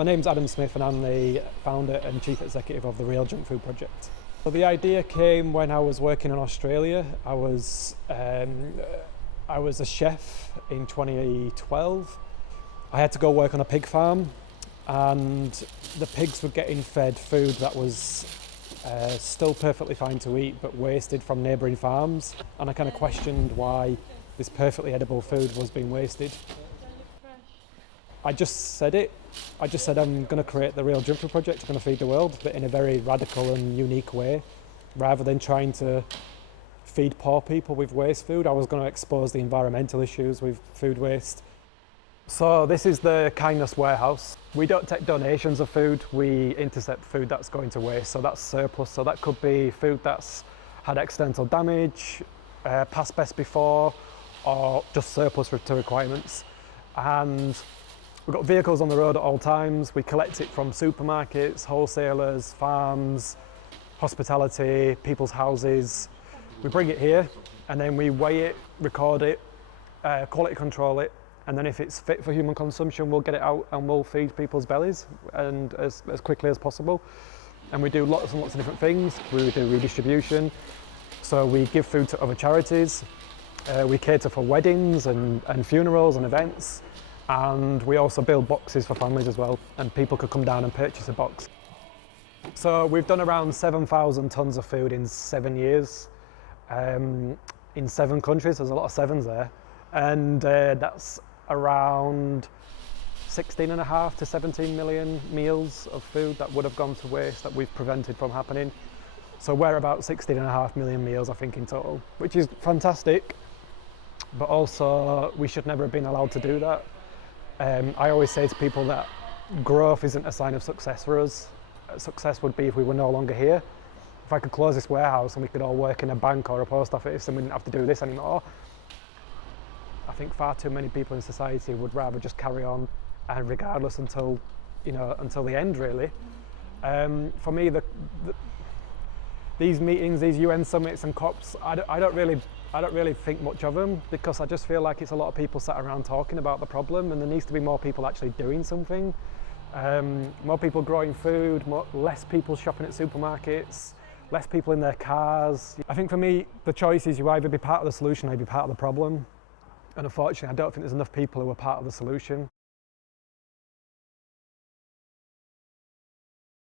My name's Adam Smith and I'm the founder and chief executive of the Real Junk Food Project. So the idea came when I was working in Australia. I was a chef in 2012. I had to go work on a pig farm and the pigs were getting fed food that was still perfectly fine to eat but wasted from neighbouring farms, and I kind of questioned why this perfectly edible food was being wasted. I just said I'm going to create the Real Junk Food Project. I'm going to feed the world, but in a very radical and unique way. Rather than trying to feed poor people with waste food, I was going to expose the environmental issues with food waste. So this is the Kindness Warehouse. We don't take donations of food, we intercept food that's going to waste. So that's surplus, so that could be food that's had accidental damage, past best before, or just surplus to requirements. And we've got vehicles on the road at all times. We collect it from supermarkets, wholesalers, farms, hospitality, people's houses. We bring it here and then we weigh it, record it, quality control it, and then if it's fit for human consumption, we'll get it out and we'll feed people's bellies and as quickly as possible. And we do lots and lots of different things. We do redistribution, so we give food to other charities. We cater for weddings and funerals and events. And we also build boxes for families as well, and people could come down and purchase a box. So we've done around 7,000 tonnes of food in 7 years, in 7 countries. There's a lot of sevens there. And that's around 16.5 to 17 million meals of food that would have gone to waste that we've prevented from happening. So we're about 16.5 million meals, I think, in total, which is fantastic. But also, we should never have been allowed to do that. I always say to people that growth isn't a sign of success for us. Success would be if we were no longer here. If I could close this warehouse and we could all work in a bank or a post office and we didn't have to do this anymore, I think far too many people in society would rather just carry on, and regardless until the end, really. For me, these meetings, these UN summits and COPs, I don't really think much of them, because I just feel like it's a lot of people sat around talking about the problem, and there needs to be more people actually doing something. More people growing food, less people shopping at supermarkets, less people in their cars. I think for me, the choice is you either be part of the solution or you be part of the problem. And unfortunately, I don't think there's enough people who are part of the solution.